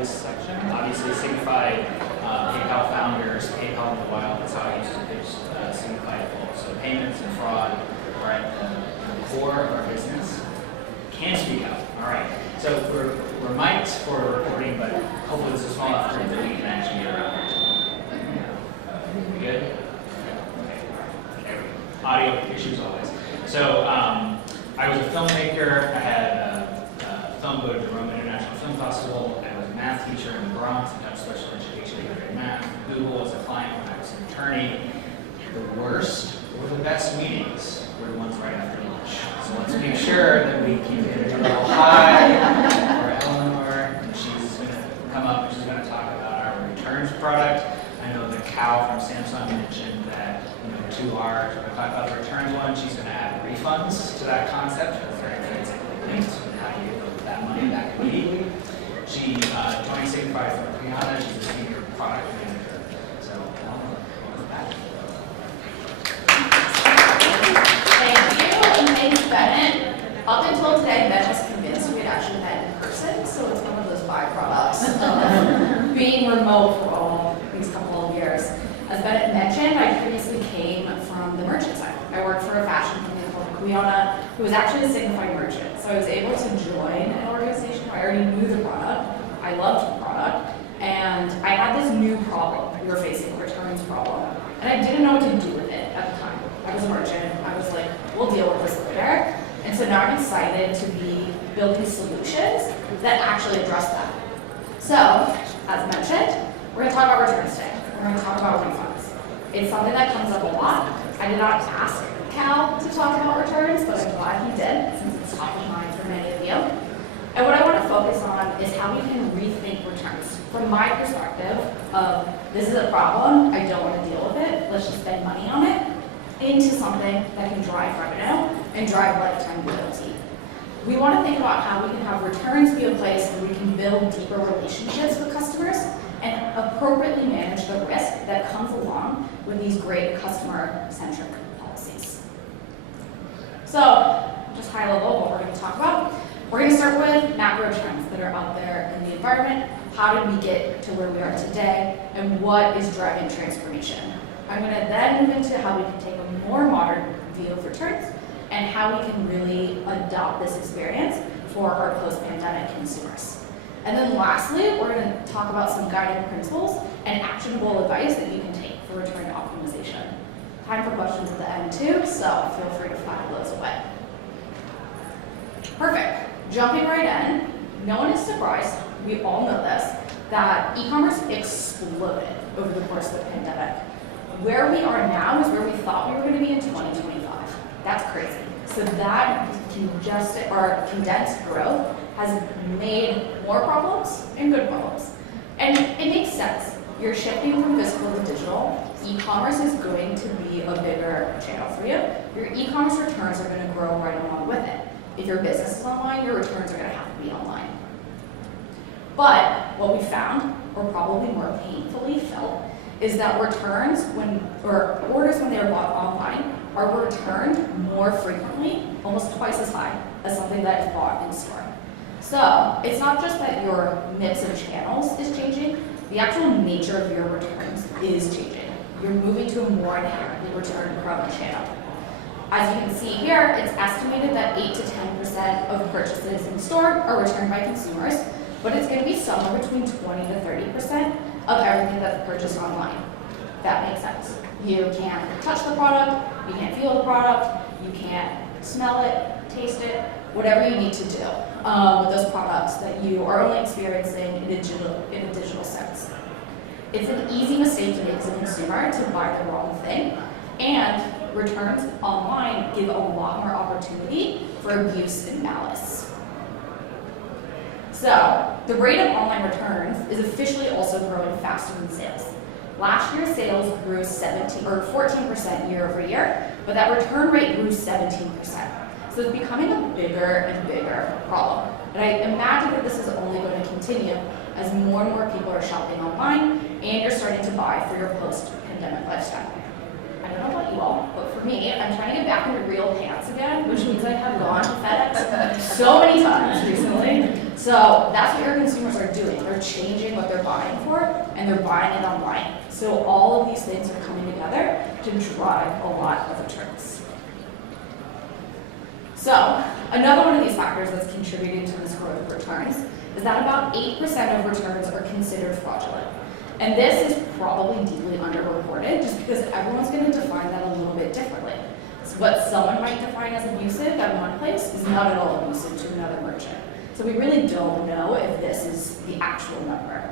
this section. Obviously, Signifyd, PayPal founders, PayPal in the wild, that's how I used to pitch Signifyd. So payments and fraud are at the core of our business. Can speak up. All right. So we're mic'd for recording, but hopefully it's a small enough group that we can actually get around. We good? Okay. There we go. Audio issues always. So I was a filmmaker. I had a film go to the Rome International Film Festival. I was a math teacher in the Bronx and have special education degree in math. Google was a client when I was an attorney. The worst or the best meetings were the ones right after lunch. So let's make sure that we keep it a little high for Eleanor. And she's going to come up and she's going to talk about our returns product. I know the cow from Samsung mentioned that we're too large. We're going to talk about the returns one. She's going to add refunds to that concept. That's very fancy linked. How do you get that money back immediately? She joined Signifyd from Rihanna. She's a senior product manager. So welcome back. Thanks, Bennett. Up until today, Bennett was convinced we'd actually met in person, so it's one of those byproducts of being remote for all these couple of years. As Bennett mentioned, I previously came from the merchant side. I worked for a fashion company called Rihanna, who was actually a Signifyd merchant. So I was able to join an organization where I already knew the product, I loved the product, and I had this new problem. We were facing a returns problem, and I didn't know what to do with it at the time. I was a merchant. I was like, we'll deal with this later. And so now I'm excited to be building solutions that actually address that. So, as mentioned, we're going to talk about returns today. We're going to talk about refunds. It's something that comes up a lot. I did not ask Cal to talk about returns, but I'm glad he did, since it's top of mind for many of you. And what I want to focus on is how we can rethink returns. From my perspective of, this is a problem, I don't want to deal with it, let's just spend money on it, into something that can drive revenue and drive lifetime loyalty. We want to think about how we can have returns be a place where we can build deeper relationships with customers and appropriately manage the risk that comes along with these great customer-centric policies. So, just high level what we're going to talk about. We're going to start with macro trends that are out there in the environment. How did we get to where we are today, and what is driving transformation? I'm going to then move into how we can take a more modern view of returns and how we can really adopt this experience for our post-pandemic consumers. And then lastly, we're going to talk about some guiding principles and actionable advice that you can take for return optimization. Time for questions at the end too, so feel free to file those away. Perfect. Jumping right in, no one is surprised, we all know this, that e-commerce exploded over the course of the pandemic. Where we are now is where we thought we were going to be in 2025. That's crazy. So that condensed growth has made more problems and good problems. And it makes sense. You're shifting from physical to digital. E-commerce is going to be a bigger channel for you. Your e-commerce returns are going to grow right along with it. If your business is online, your returns are going to have to be online. But what we found, or probably more painfully felt, is that returns orders when they are bought online are returned more frequently, almost twice as high as something that is bought in store. So it's not just that your mix of channels is changing, the actual nature of your returns is changing. You're moving to a more inherently return-prone channel. As you can see here, it's estimated that 8 to 10% of purchases in store are returned by consumers, but it's going to be somewhere between 20 to 30% of everything that's purchased online. That makes sense. You can't touch the product, you can't feel the product, you can't smell it, taste it, whatever you need to do with those products that you are only experiencing in a digital sense. It's an easy mistake to make as a consumer to buy the wrong thing, and returns online give a lot more opportunity for abuse and malice. So, the rate of online returns is officially also growing faster than sales. Last year, sales grew 14% year over year, but that return rate grew 17%. So it's becoming a bigger and bigger problem. And I imagine that this is only going to continue as more and more people are shopping online and you're starting to buy for your post-pandemic lifestyle. I don't know about you all, but for me, I'm trying to get back into real pants again, which means I have gone to FedEx so many times recently. So that's what your consumers are doing. They're changing what they're buying for, and they're buying it online. So all of these things are coming together to drive a lot of returns. So another one of these factors that's contributing to this growth of returns is that about 8% of returns are considered fraudulent. And this is probably deeply underreported just because everyone's going to define that a little bit differently. So what someone might define as abusive at one place is not at all abusive to another merchant. So we really don't know if this is the actual number.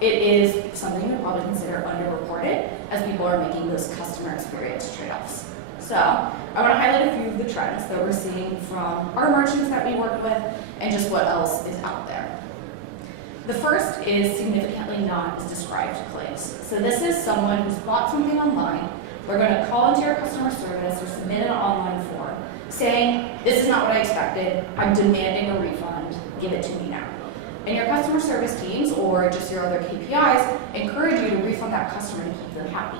It is something to probably consider underreported as people are making those customer experience trade-offs. So I want to highlight a few of the trends that we're seeing from our merchants that we work with and just what else is out there. The first is significantly not as described claims. So this is someone who's bought something online. They're going to call into your customer service or submit an online form saying, this is not what I expected, I'm demanding a refund, give it to me now. And your customer service teams or just your other KPIs encourage you to refund that customer to keep them happy.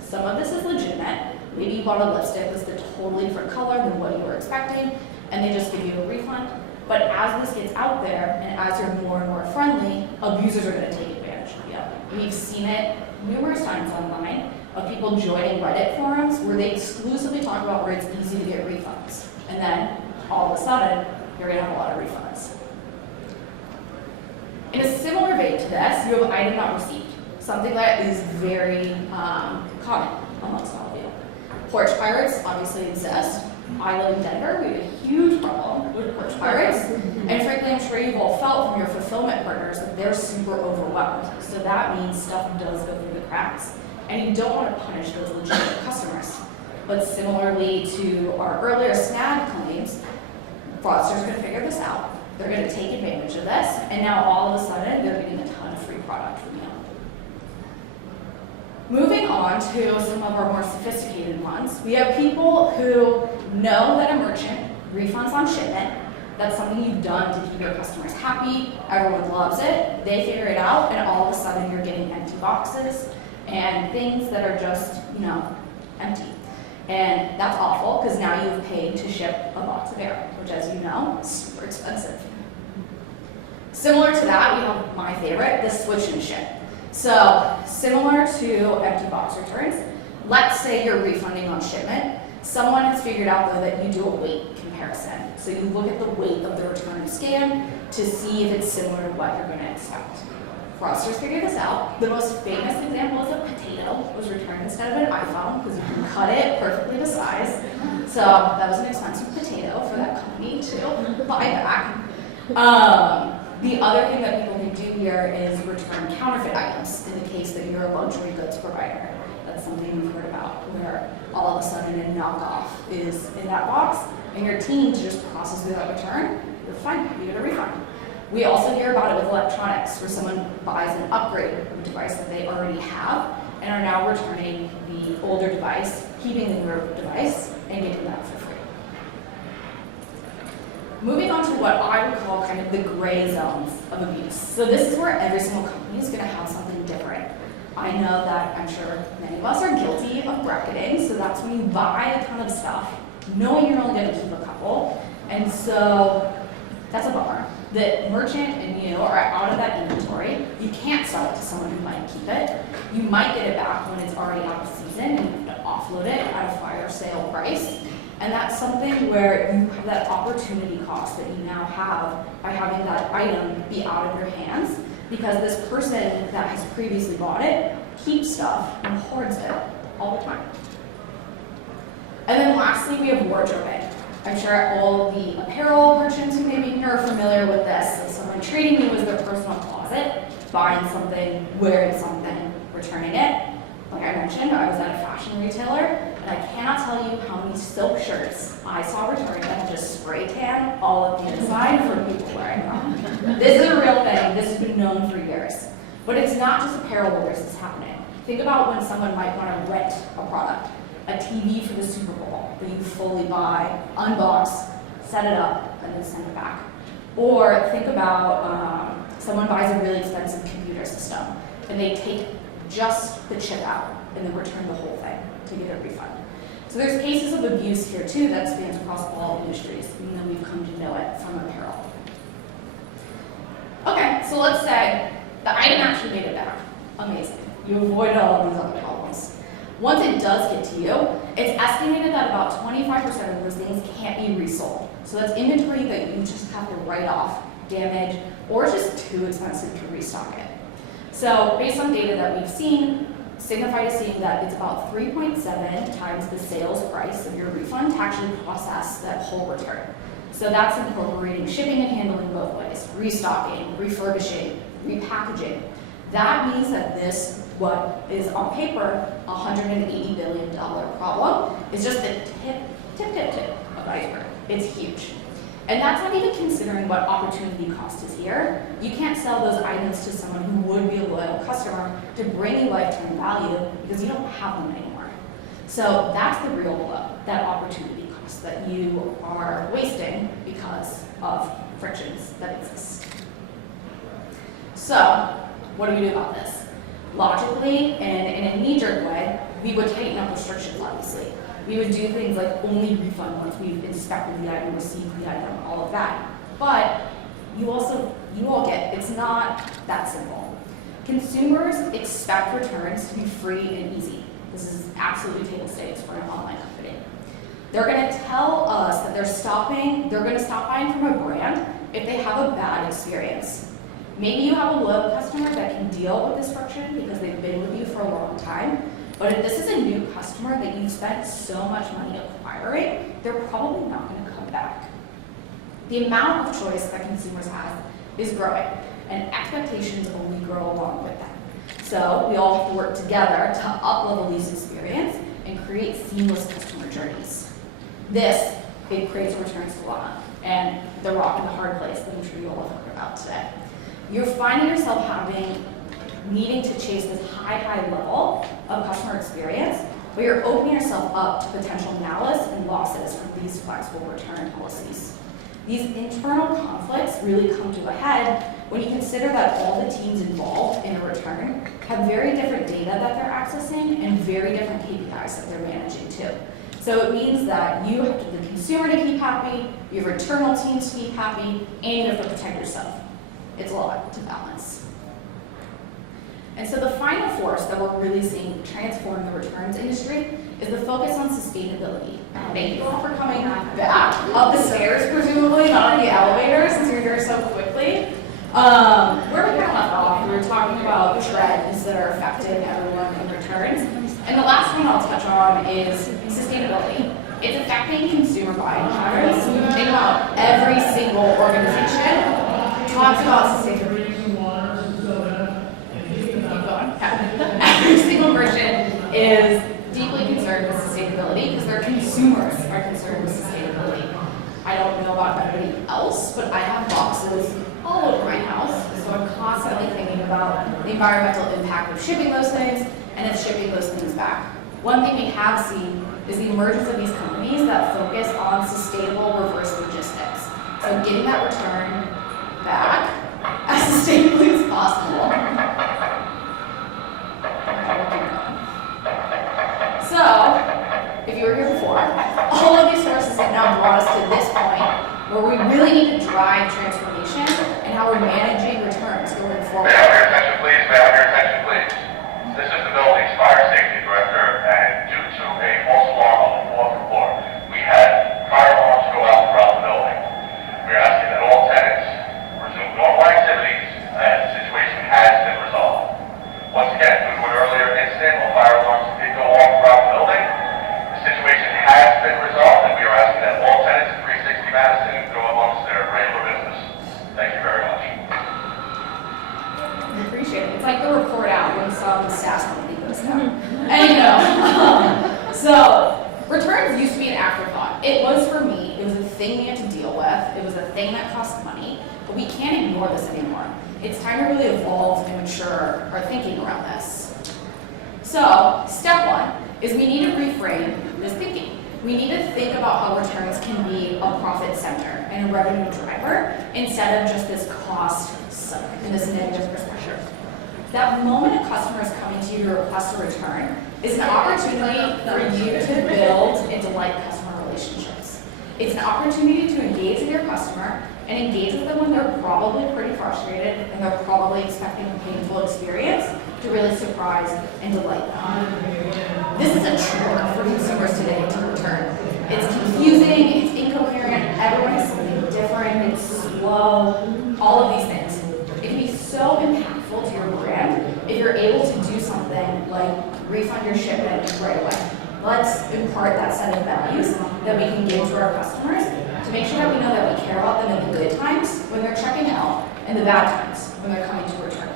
Some of this is legitimate. Maybe you bought a lipstick that's a totally different color than what you were expecting, and they just give you a refund. But as this gets out there, and as you're more and more friendly, abusers are going to take advantage of you. We've seen it numerous times online of people joining Reddit forums where they exclusively talk about where it's easy to get refunds. And then, all of a sudden, you're going to have a lot of refunds. In a similar vein to this, you have an item not received, something that is very common amongst all of you. Porch pirates obviously exist. I live in Denver. We have a huge problem with porch pirates. And frankly, I'm sure you've all felt from your fulfillment partners that they're super overwhelmed. So that means stuff does go through the cracks. And you don't want to punish those legitimate customers. But similarly to our earlier snag claims, fraudsters are going to figure this out. They're going to take advantage of this. And now all of a sudden, they're getting a ton of free product from you. Moving on to some of our more sophisticated ones, we have people who know that a merchant refunds on shipment. That's something you've done to keep your customers happy. Everyone loves it. They figure it out, and all of a sudden you're getting empty boxes and things that are just, empty. And that's awful because now you've paid to ship a box of air, which, as you know, is super expensive. Similar to that, we have my favorite, the switch and ship. So, similar to empty box returns, let's say you're refunding on shipment. Someone has figured out, though, that you do a weight comparison. So you look at the weight of the return scan to see if it's similar to what you're going to expect. Fraudsters figured this out. The most famous example is a potato was returned instead of an iPhone because you can cut it perfectly to size. So that was an expensive potato for that company to buy back. The other thing that people can do here is return counterfeit items in the case that you're a luxury goods provider. That's something we've heard about where all of a sudden a knockoff is in that box and your team just processes that return, you're fine, you get a refund. We also hear about it with electronics where someone buys an upgrade device that they already have and are now returning the older device, keeping the newer device, and getting that for free. Moving on to what I would call kind of the gray zones of abuse. So this is where every single company is going to have something different. I know that I'm sure many of us are guilty of bracketing, so that's when you buy a ton of stuff, knowing you're only going to keep a couple, and so that's a bummer. The merchant and you are out of that inventory. You can't sell it to someone who might keep it. You might get it back when it's already out of season and you have to offload it at a fire sale price. And that's something where you have that opportunity cost that you now have by having that item be out of your hands because this person that has previously bought it keeps stuff and hoards it all the time. And then lastly, we have wardrobing. I'm sure all the apparel merchants who may be here are familiar with this. So someone treating you as their personal closet, buying something, wearing something, returning it. Like I mentioned, I was at a fashion retailer, and I cannot tell you how many silk shirts I saw returned that just spray tan all of the inside for people wearing them. This is a real thing. This has been known for years. But it's not just apparel where this is happening. Think about when someone might want to rent a product, a TV for the Super Bowl that you fully buy, unbox, set it up, and then send it back. Or think about someone buys a really expensive computer system, and they take just the chip out and then return the whole thing to get a refund. So there's cases of abuse here too that spans across all industries, even though we've come to know it from apparel. so let's say the item actually made it back. Amazing. You avoided all of these other problems. Once it does get to you, it's estimated that about 25% of those things can't be resold. So that's inventory that you just have to write off, damage, or it's just too expensive to restock it. So based on data that we've seen, Signifyd is seeing that it's about 3.7 times the sales price of your refund to actually process that whole return. So that's incorporating shipping and handling both ways, restocking, refurbishing, repackaging. That means that this, what is on paper, a $180 billion problem, is just the tip of the iceberg. It's huge. And that's not even considering what opportunity cost is here. You can't sell those items to someone who would be a loyal customer to bring you lifetime value because you don't have them anymore. So that's the real blow, that opportunity cost that you are wasting because of frictions that exist. So what do we do about this? Logically and in a knee-jerk way, we would tighten up restrictions, obviously. We would do things like only refund once we've inspected the item, received the item, all of that. But you all get, it's not that simple. Consumers expect returns to be free and easy. This is absolutely table stakes for an online company. They're gonna tell us that they're gonna stop buying from a brand if they have a bad experience. Maybe you have a loyal customer that can deal with this friction because they've been with you for a long time. But if this is a new customer that you've spent so much money acquiring, they're probably not going to come back. The amount of choice that consumers have is growing, and expectations only grow along with them. So we all have to work together to up-level these experience and create seamless customer journeys. It creates a returns dilemma, and the rock and the hard place that I'm sure you all have heard about today. You're finding yourself needing to chase this high level of customer experience, but you're opening yourself up to potential malice and losses from these flexible return policies. These internal conflicts really come to a head when you consider that all the teams involved in a return have very different data that they're accessing and very different KPIs that they're managing too. So it means that you have the consumer to keep happy, your internal teams to keep happy, and you have to protect yourself. It's a lot to balance. And so the final force that we're really seeing transform the returns industry is the focus on sustainability. Thank you all for coming back up the stairs, presumably, not in the elevator, since you're here so quickly. Where we kind of left off, we were talking about trends that are affecting everyone in returns. And the last one I'll touch on is sustainability. It's affecting consumer buying patterns. Think about every single organization talks about sustainability. Every single merchant is deeply concerned with sustainability because their consumers are concerned with sustainability. I don't know about everybody else, but I have boxes all over my house, so I'm constantly thinking about the environmental impact of shipping those things and of shipping those things back. One thing we have seen is the emergence of these companies that focus on sustainable reverse logistics. So getting that return back as sustainably as possible. So, if you were here before, all of these forces have now brought us to this point where we really need to drive transformation and how we're managing returns going forward. May I have your attention, please? May I have your attention, please? This is the building's fire safety director, and due to a false alarm on the fourth floor, we had fire alarms go out throughout the building. We are asking that all tenants resume normal activities as the situation has been resolved. Once again, due to an earlier incident, while fire alarms did go off throughout the building, the situation has been resolved, and we are asking that all tenants at 360 Madison go amongst their regular business. Thank you very much. I appreciate it. It's like the report out when some SaaS company goes down. Anyhow, so returns used to be an afterthought. It was for me. It was a thing we had to deal with. It was a thing that cost money, but we can't ignore this anymore. It's time to really evolve and mature our thinking around this. So, step one is we need to reframe this thinking. We need to think about how returns can be a profit center and a revenue driver instead of just this cost sucker and this negative perspective. That moment a customer is coming to you to request a return is an opportunity for you to build and delight customer relationships. It's an opportunity to engage with your customer and engage with them when they're probably pretty frustrated and they're probably expecting a painful experience to really surprise and delight them. This is a chore for consumers today to return. It's confusing, it's incoherent, everyone has something different, it's slow, all of these things. It can be so impactful to your brand if you're able to do something like refund your shipment right away. Let's impart that set of values that we can give to our customers to make sure that we know that we care about them in the good times when they're checking out and the bad times when they're coming to return.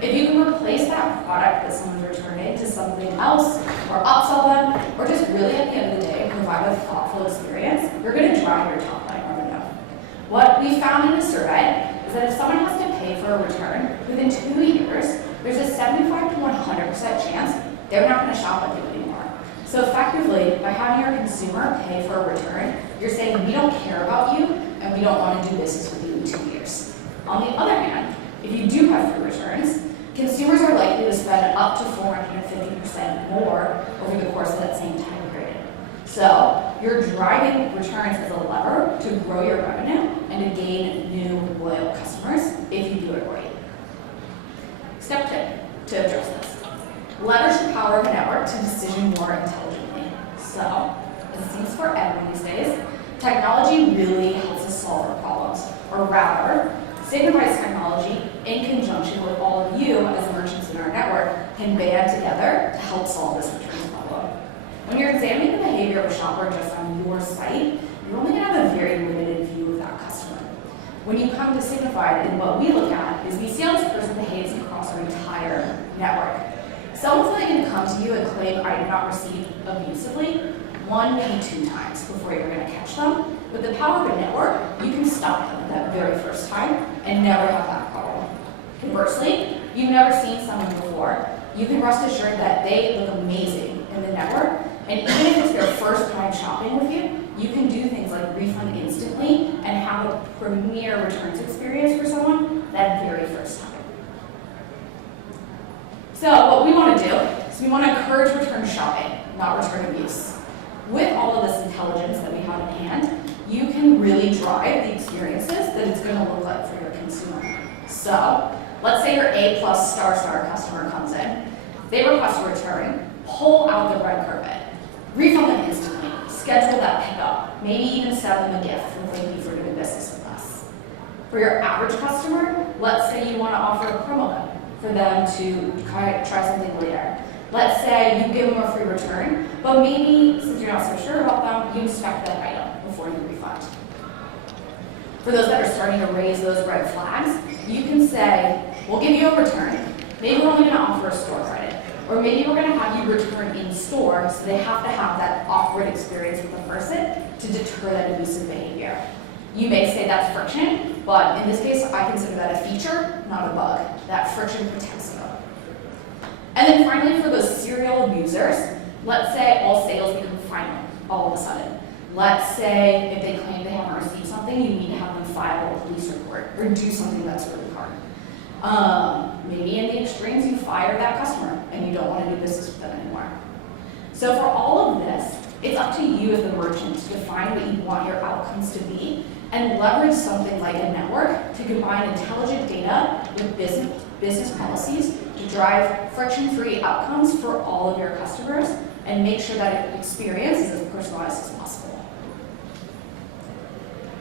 If you can replace that product that someone's returning to something else, or upsell them, or just really at the end of the day provide a thoughtful experience, you're going to drive your top line revenue. What we found in a survey is that if someone has to pay for a return within 2 years, there's a 75 to 100% chance they're not going to shop with you anymore. So effectively, by having your consumer pay for a return, you're saying we don't care about you and we don't want to do business with you in 2 years. On the other hand, if you do have free returns, consumers are likely to spend up to 450% more over the course of that same time period. So you're driving returns as a lever to grow your revenue and to gain new loyal customers if you do it right. Step 2 to address this. Leverage the power of a network to decision more intelligently. So, as it seems for everyone these days, technology really helps us solve our problems. Or rather, Signifyd's technology, in conjunction with all of you as merchants in our network, can band together to help solve this returns problem. When you're examining the behavior of a shopper just on your site, you're only going to have a very limited view of that customer. When you come to Signifyd, and what we look at is we see how this person behaves across our entire network. Someone's only going to come to you and claim, I did not receive abusively, 1, maybe 2 times before you're going to catch them. With the power of a network, you can stop them that very first time and never have that problem. Conversely, you've never seen someone before, you can rest assured that they look amazing in the network, and even if it's their first time shopping with you, you can do things like refund instantly and have a premier returns experience for someone that very first time. So what we want to do is we want to encourage return shopping, not return abuse. With all of this intelligence that we have in hand, you can really drive the experiences that it's going to look like for your consumer. So let's say your A+ star customer comes in, they request a return, pull out the red carpet, refund them instantly, schedule that pickup, maybe even send them a gift and thank you for doing business with us. For your average customer, let's say you want to offer a promo code for them to try something later. Let's say you give them a free return, but maybe since you're not so sure about them, you inspect that item before you refund. For those that are starting to raise those red flags, you can say, we'll give you a return. Maybe we're only going to offer a store credit. Or maybe we're going to have you return in store, so they have to have that awkward experience with the person to deter that abusive behavior. You may say that's friction, but in this case, I consider that a feature, not a bug. That friction protects you. And then finally, for those serial abusers, let's say all sales become final all of a sudden. Let's say if they claim they haven't received something, you need to have them file a police report or do something that's really hard. Maybe in the extremes, you fire that customer and you don't want to do business with them anymore. So for all of this, it's up to you as the merchant to define what you want your outcomes to be and leverage something like a network to combine intelligent data with business policies to drive friction-free outcomes for all of your customers and make sure that experience is as personalized as possible.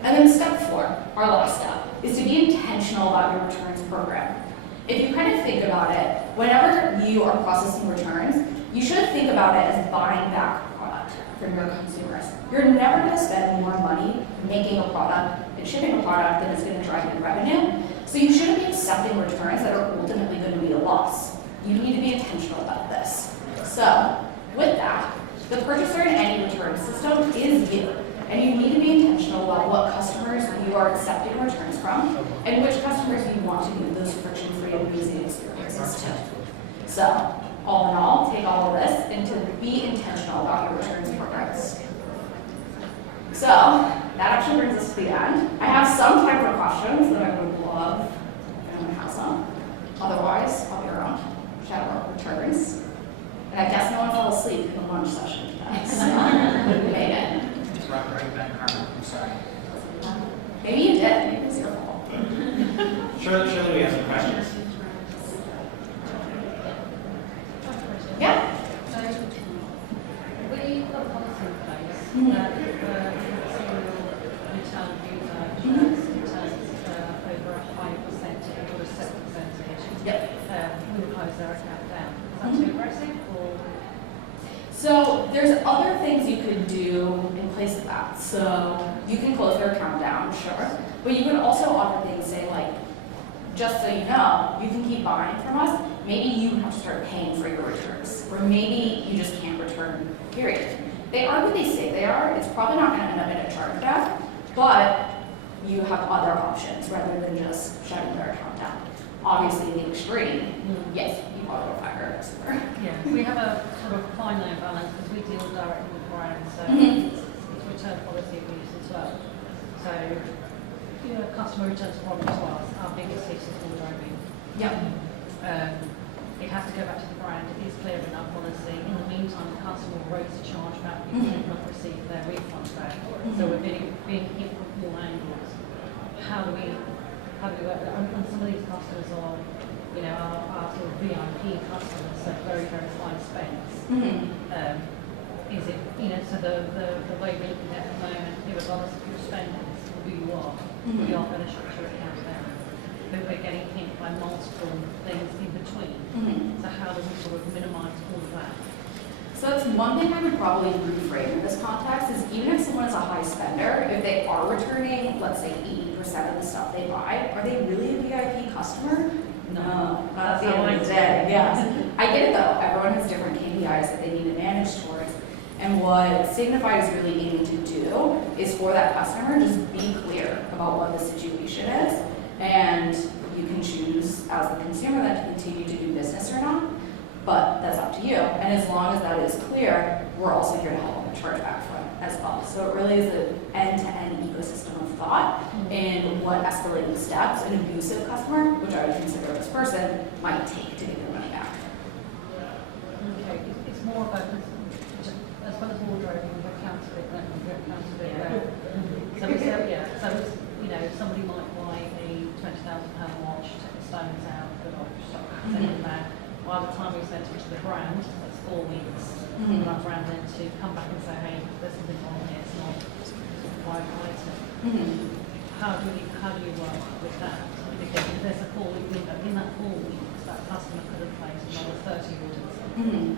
And then step 4, our last step, is to be intentional about your returns program. If you kind of think about it, whenever you are processing returns, you should think about it as buying back a product from your consumers. You're never going to spend more money making a product and shipping a product than it's going to drive your revenue. So you shouldn't be accepting returns that are ultimately going to be a loss. You need to be intentional about this. So with that, the purchaser in any return system is you. And you need to be intentional about what customers you are accepting returns from and which customers you want to give those friction-free and amazing experiences to. So, all in all, take all of this and to be intentional about your returns programs. So, that actually brings us to the end. I have some time for questions that I would love if anyone has some. Otherwise, I'll be around, chat about returns. And I guess no one fell asleep in the lunch session today, so we made it. right back, Carmen, I'm sorry. Maybe you did, maybe it was your fault. Surely we have some questions. Yeah? So, we've got a policy in place Mhm. that if single retail user returns over a high percentage or a set percentage, Yep. we will close their account down. Is that too aggressive or? So there's other things you could do in place of that. So you can close their account down, sure. But you can also offer things, say like, just so you know, you can keep buying from us. Maybe you have to start paying for your returns. Or maybe you just can't return, period. They are what they say they are. It's probably not going to end up in a chargeback, but you have other options rather than just shutting their account down. Obviously, the extreme, yes, you probably will fire a customer. Yeah, we have a sort of fine line balance because we deal directly with brands, so Mhm. it's return policy we use as well. So, if a customer returns a product to us, our biggest hit is wardrobing. Yep. It has to go back to the brand, it is clear in our policy. In the meantime, the customer rates a charge back because they've not received their refund back. So we're being hit from all angles. How do we work that? And some of these customers are, you know, our sort of VIP customers, so very, very high spends. Mhm. Is it, you know, so the way we're looking at the moment, regardless of your spending, or who you are, we are going to shut your account down. But we're getting hit by multiple things in between. Mhm. So how do we sort of minimise all of that? So that's one thing I would probably reframe in this context is even if someone is a high spender, if they are returning, let's say 80% of the stuff they buy, are they really a VIP customer? No, not at the end of the day. Yes. I get it though. Everyone has different KPIs that they need to manage towards. And what Signifyd is really aiming to do is for that customer, just be clear about what the situation is. And you can choose as the consumer then to continue to do business or not. But that's up to you. And as long as that is clear, we're also here to help on the chargeback front as well. So it really is an end-to-end ecosystem of thought in what escalating steps an abusive customer, which I would consider this person, might take to get their money back. Okay, it's more about as well as wardrobe, we have counterfeit, then we have counterfeit. So it's, you know, somebody might buy a £20,000 watch, take the stones out, put it off, send it back. By the time we send it to the brand, that's 4 weeks. Mhm. For our brand then to come back and say, hey, there's something wrong here, it's not a required item. How do you work with that? Because if there's a 4 week window, in that 4 weeks, that customer could have placed another 30 orders.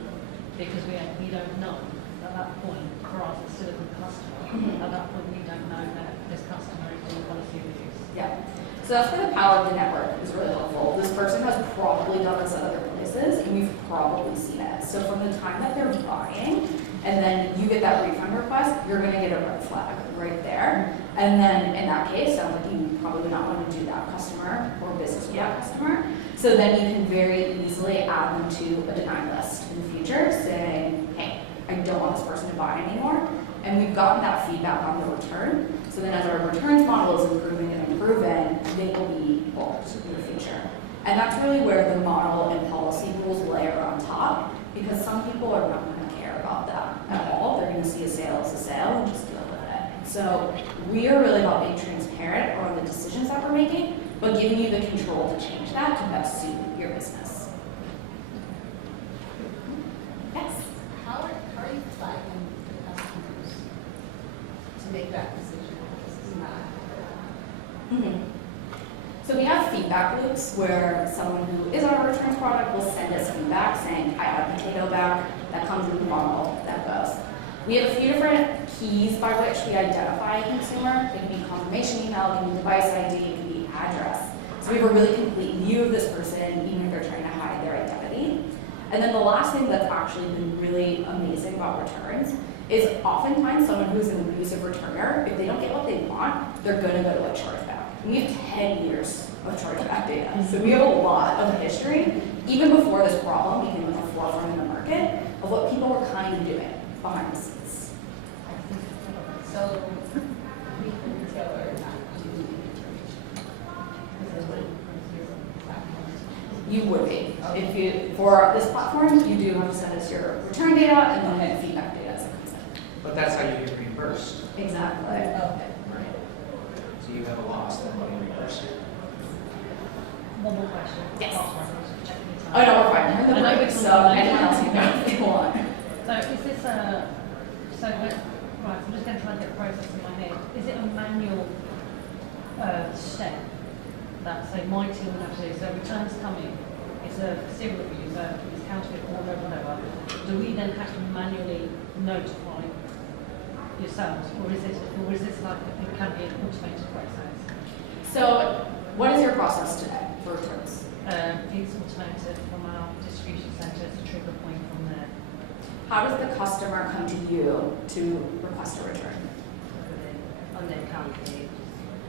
Because we don't know at that point, for us, it's still a good customer. At that point, we don't know that this customer is doing policy abuse. Yeah. So that's where the power of the network is really helpful. This person has probably done this at other places, and we've probably seen it. So from the time that they're buying, and then you get that refund request, you're going to get a red flag right there. And then in that case, sounds like you probably would not want to do that customer or business with that customer. So then you can very easily add them to a deny list in the future, saying, hey, I don't want this person to buy anymore. And we've gotten that feedback on the return. So then as our returns model is improving and improving, they will be bulked in the future. And that's really where the model and policy rules layer on top, because some people are not going to care about that at all. They're going to see a sale as a sale and just deal with it. So we are really about being transparent on the decisions that we're making, but giving you the control to change that to best suit your business. Yes? How are you flagging the customers to make that decision? This is not. So we have feedback loops where someone who is on a returns product will send us feedback saying, I have a potato back, that comes in the model, that goes. We have a few different keys by which we identify a consumer. It can be confirmation email, it can be device ID, it can be address. So we have a really complete view of this person, even if they're trying to hide their identity. And then the last thing that's actually been really amazing about returns is oftentimes someone who's an abusive returner, if they don't get what they want, they're going to go to a chargeback. And we have 10 years of chargeback data. So we have a lot of history, even before this problem became at the forefront in the market, of what people were kind of doing behind the scenes. So we can retailer not to do You would be. If you, for this platform, you do have to send us your return data and then feedback data as it comes in. But that's how you get reimbursed. Exactly. Okay. Right. So you have a loss, then what do you reimburse? One more question. Yes. Last one, I was checking the time. Oh, no, we're fine. We're in I the know break, it's so not- anyone else can go if they want. So is this right, I'm just going to try and get the process in my head. Is it a manual step that, say, my team would have to do? So returns come in, it's a serial user, it's counterfeit order, whatever. Do we then have to manually notify yourselves, or is this like, it can be an automated process? So what is your process today for returns? It's automated from our distribution centre to trigger point from there. How does the customer come to you to request a return? On their account page.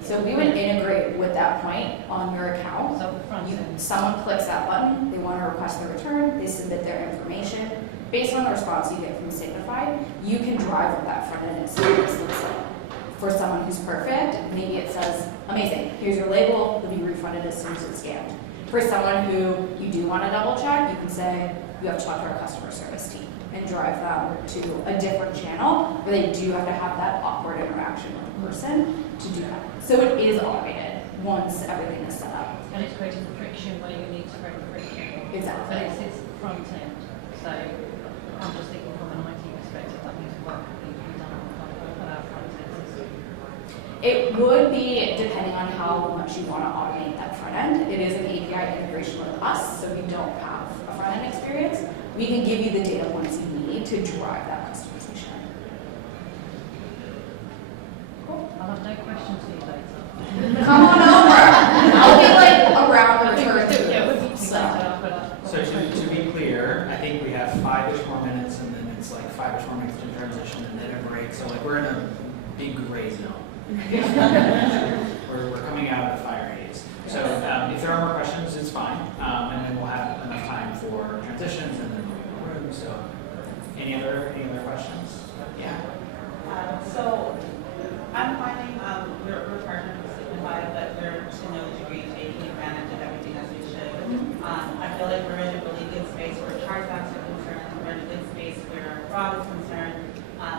So we would integrate with that point on your account. So the front end. Someone clicks that button, they want to request the return, they submit their information. Based on the response you get from Signifyd, you can drive with that front end experience. For someone who's perfect, maybe it says, amazing, here's your label, it'll be refunded as soon as it's scanned. For someone who you do want to double check, you can say, you have to talk to our customer service team and drive them to a different channel where they do have to have that awkward interaction with the person to do that. So it is automated once everything is set up. And it's creating the friction where you need to create the friction. Exactly. But it's front end. So I'm just thinking from an IT perspective, that needs to work needs to be done on our front end system. It would be depending on how much you want to automate that front end. It is an API integration with us, so we don't have a front end experience. We can give you the data points you need to drive that customization. Cool. I'll have no questions for you later. Come on over. I'll be like around the return. Yeah, we'll be So, later, So to be clear, I think we have 5-ish more minutes, and then it's like 5-ish more minutes to transition, and then a break. So like we're in a big gray zone. we're coming out of the fire haze. So if there are more questions, it's fine, and then we'll have enough time for transitions and then room. So any other questions? Yeah. So I'm finding we're partnered with Signifyd, but we're to no degree taking advantage of everything as we should. I feel like we're in a really good space where chargebacks are concerned. We're in a good space where fraud is concerned.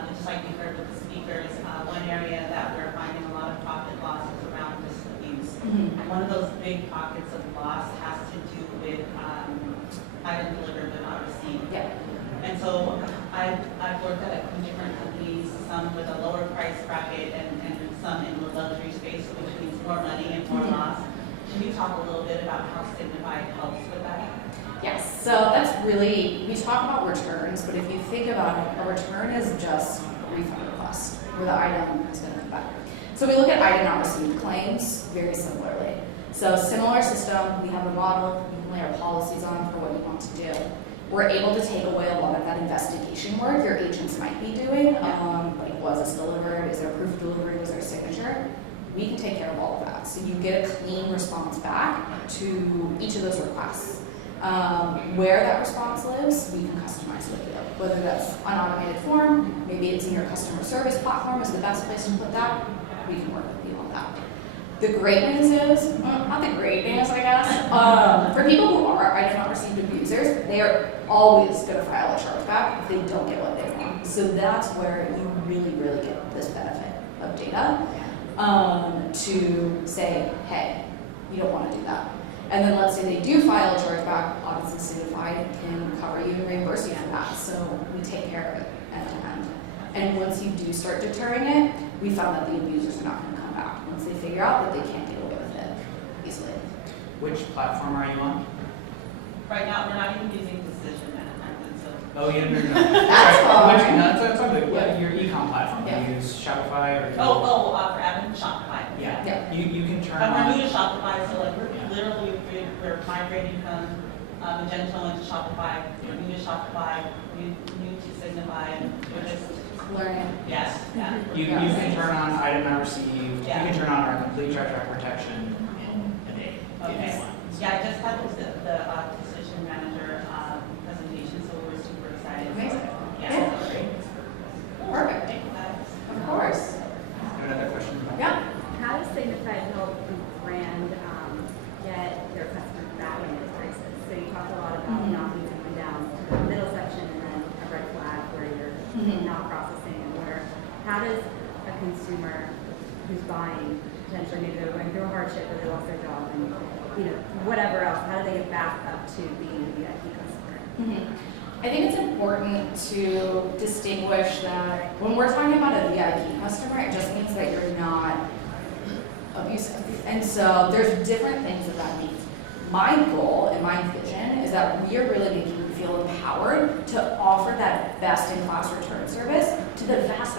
Just like we heard with the speakers, one area that we're finding a lot of profit loss is around risk abuse. And one of those big pockets of loss has to do with item delivered but not received. yeah. And so I've worked at a few different companies, some with a lower price bracket and some in the luxury space, which means more money and more loss. Can you talk a little bit about how Signifyd helps with that? Yes, so that's really, we talk about returns, but if you think about it, a return is just a refund request where the item is going to come back. So we look at item not received claims very similarly. So similar system, we have a model, we can lay our policies on for what you want to do. We're able to take away a lot of that investigation work your agents might be doing. Like, was this delivered? Is there proof of delivery? Was there a signature? We can take care of all of that. So you get a clean response back to each of those requests. Where that response lives, we can customize with you. Whether that's an automated form, maybe it's in your customer service platform is the best place to put that, we can work with you on that. The great news is, not the great news, I guess, for people who are item not received abusers, they are always going to file a chargeback if they don't get what they want. So that's where you really, really get this benefit of data to say, hey, you don't want to do that. And then let's say they do file a chargeback, obviously Signifyd can cover you and reimburse you for that. So we take care of it end to end. And once you do start deterring it, we found that the abusers are not going to come back once they figure out that they can't get away with it easily. Which platform are you on? Right now, we're not even using Decision Management, so Oh, yeah, no. That's fine. Which, no, that's on the, Yeah. your e-com platform. Yeah. You use Shopify or? for admin Shopify. Yeah. Yeah. You can turn And we're new on. to Shopify, so like Yeah. we're migrating from Magento into Shopify. We're new to Shopify, new to Signifyd. We're just Learning. yes, yeah. You can turn on item not received. Yeah. You can turn on our complete chargeback protection in a day. if you Okay. want. Yeah, I just had the Decision Manager presentation, so we're super excited. Amazing. Yeah. so great. Perfect. That's- Of course. Another question? Yeah. How does Signifyd help the brand get their customers back in those prices? So you talked a lot about knocking someone down to the middle section and then a red flag where you're not processing an order. How does a resign, potentially maybe they're going through a hardship or they lost their job and, whatever else, how do they get back up to being a VIP customer? I think it's important to distinguish that when we're talking about a VIP customer, it just means that you're not abusive. And so there's different things that means. My goal and my vision is that we are really making you feel empowered to offer that best-in-class return service to the vast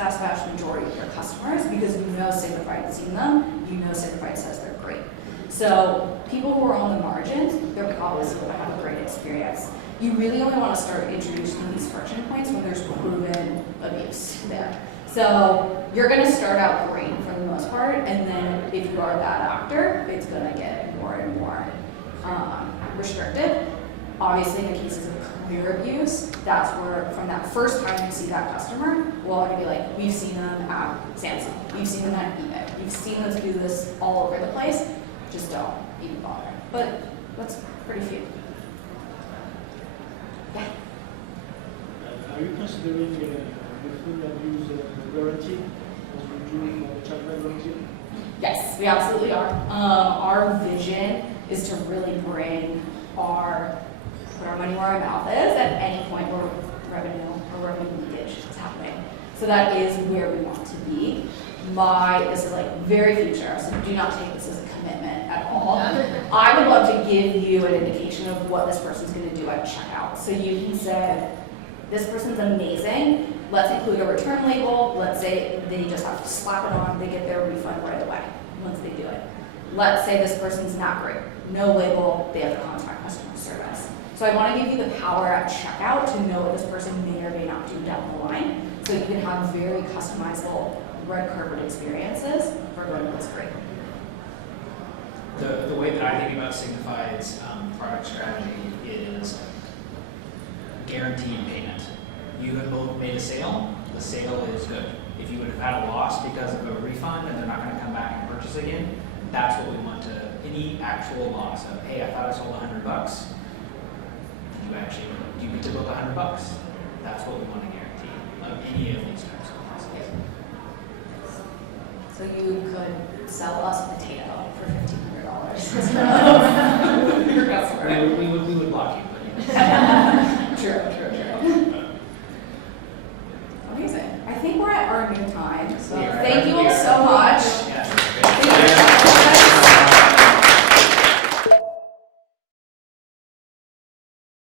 majority of your customers, because you know Signifyd has seen them, you know Signifyd says they're great. So people who are on the margins, they're probably still going to have a great experience. You really only want to start introducing these friction points when there's proven abuse there. So you're going to start out great for the most part, and then if you are a bad actor, it's going to get more and more restricted. Obviously, in the cases of clear abuse, that's where, from that first time you see that customer, we're all going to be like, we've seen them at Samsung, we've seen them at eBay, we've seen them do this all over the place, just don't even bother. But that's pretty few. Yeah. Are you considering refund abuse guarantee as we do for child guarantee? Yes, we absolutely are. Our vision is to really put our money where our mouth is at any point where revenue leakage is happening. So that is where we want to be. This is like very future, so do not take this as a commitment at all. I would love to give you an indication of what this person's going to do at checkout. So you can say, this person's amazing. Let's include a return label. Let's say they just have to slap it on. They get their refund right away once they do it. Let's say this person's not great. No label. They have to contact customer service. So I want to give you the power at checkout to know what this person may or may not do down the line, so you can have very customizable red carpet experiences for going that's great. The way that I think about Signifyd's product strategy is guaranteed payment. You have both made a sale, the sale is good. If you would have had a loss because of a refund and they're not going to come back and purchase again, that's what we want to, any actual loss of, hey, I thought I sold $100. Do you get to book $100? That's what we want to guarantee of any of these types of losses. So you could sell us a potato for $1,500.